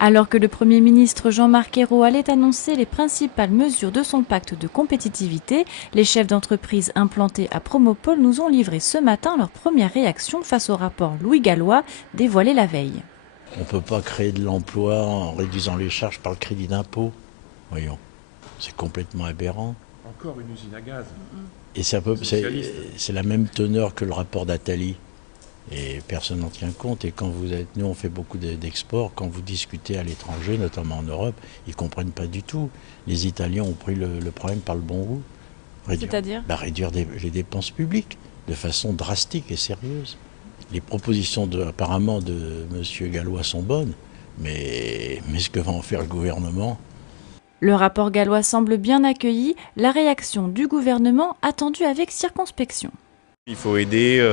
Alors que le Premier ministre Jean-Marc Ayrault allait annoncer les principales mesures de son pacte de compétitivité, les chefs d'entreprise implantés à Promopole nous ont livré ce matin leur première réaction face au rapport Louis Gallois dévoilé la veille. On ne peut pas créer de l'emploi en réduisant les charges par le crédit d'impôt. Voyons, c'est complètement aberrant. Encore une usine à gaz. Et c'est la même teneur que le rapport d'Attali. Et personne n'en tient compte. Et quand nous on fait beaucoup d'exports, quand vous discutez à l'étranger, notamment en Europe, ils ne comprennent pas du tout. Les Italiens ont pris le problème par le bon bout. C'est-à-dire réduire les dépenses publiques de façon drastique et sérieuse. Les propositions apparemment de M. Gallois sont bonnes, mais ce que va en faire le gouvernement? Le rapport Gallois semble bien accueilli, la réaction du gouvernement attendue avec circonspection. Il faut aider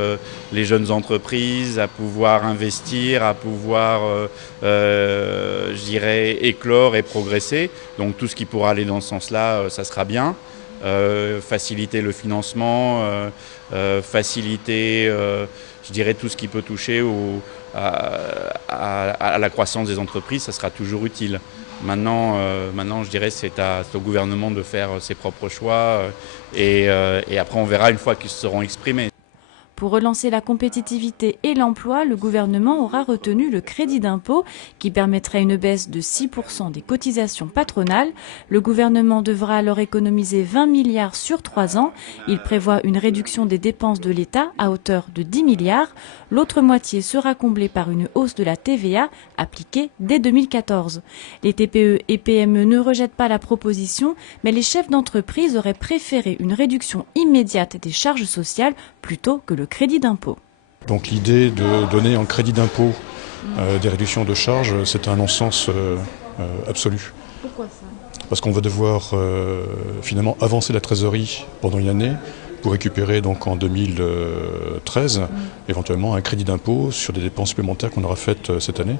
les jeunes entreprises à pouvoir investir, à pouvoir, je dirais, éclore et progresser. Donc tout ce qui pourra aller dans ce sens-là, ça sera bien. Faciliter le financement, faciliter, je dirais, tout ce qui peut toucher à la croissance des entreprises, ça sera toujours utile. Maintenant, je dirais, c'est au gouvernement de faire ses propres choix et après on verra une fois qu'ils seront exprimés. Pour relancer la compétitivité et l'emploi, le gouvernement aura retenu le crédit d'impôt qui permettrait une baisse de 6% des cotisations patronales. Le gouvernement devra alors économiser 20 milliards sur 3 ans. Il prévoit une réduction des dépenses de l'État à hauteur de 10 milliards. L'autre moitié sera comblée par une hausse de la TVA appliquée dès 2014. Les TPE et PME ne rejettent pas la proposition, mais les chefs d'entreprise auraient préféré une réduction immédiate des charges sociales plutôt que le crédit d'impôt. Donc l'idée de donner en crédit d'impôt des réductions de charges, c'est un non-sens absolu. Pourquoi ça? Parce qu'on va devoir finalement avancer la trésorerie pendant une année pour récupérer donc en 2013 éventuellement un crédit d'impôt sur des dépenses supplémentaires qu'on aura faites cette année.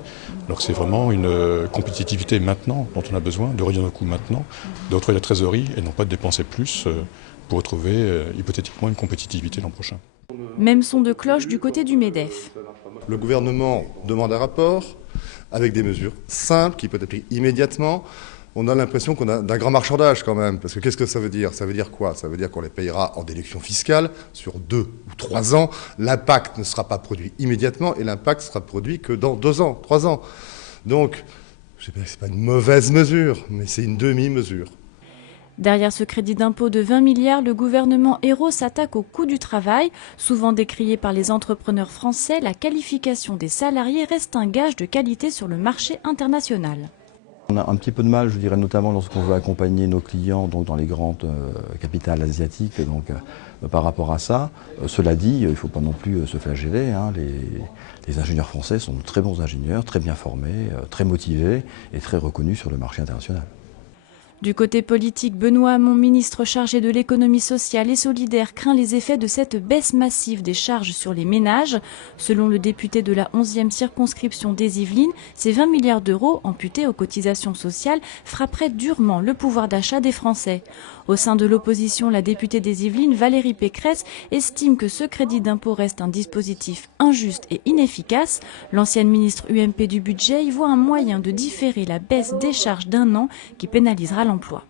Alors que c'est vraiment une compétitivité maintenant dont on a besoin, de réduire nos coûts maintenant, de retrouver la trésorerie et non pas de dépenser plus pour retrouver hypothétiquement une compétitivité l'an prochain. Même son de cloche du côté du MEDEF. Le gouvernement demande un rapport avec des mesures simples qui peuvent être appliquées immédiatement. On a l'impression qu'on a d'un grand marchandage quand même, parce que qu'est-ce que ça veut dire? Ça veut dire quoi? Ça veut dire qu'on les payera en déduction fiscale sur 2 ou 3 ans. L'impact ne sera pas produit immédiatement et l'impact sera produit que dans 2 ans, 3 ans. Donc, je sais pas, c'est pas une mauvaise mesure, mais c'est une demi-mesure. Derrière ce crédit d'impôt de 20 milliards, le gouvernement Ayrault s'attaque au coût du travail. Souvent décrié par les entrepreneurs français, la qualification des salariés reste un gage de qualité sur le marché international. On a un petit peu de mal, je dirais, notamment lorsqu'on veut accompagner nos clients donc dans les grandes capitales asiatiques par rapport à ça. Cela dit, il ne faut pas non plus se flageller. Hein. Les ingénieurs français sont de très bons ingénieurs, très bien formés, très motivés et très reconnus sur le marché international. Du côté politique, Benoît Hamon, ministre chargé de l'économie sociale et solidaire, craint les effets de cette baisse massive des charges sur les ménages. Selon le député de la 11e circonscription des Yvelines, ces 20 milliards d'euros amputés aux cotisations sociales frapperaient durement le pouvoir d'achat des Français. Au sein de l'opposition, la députée des Yvelines, Valérie Pécresse, estime que ce crédit d'impôt reste un dispositif injuste et inefficace. L'ancienne ministre UMP du budget y voit un moyen de différer la baisse des charges d'1 an qui pénalisera l'emploi.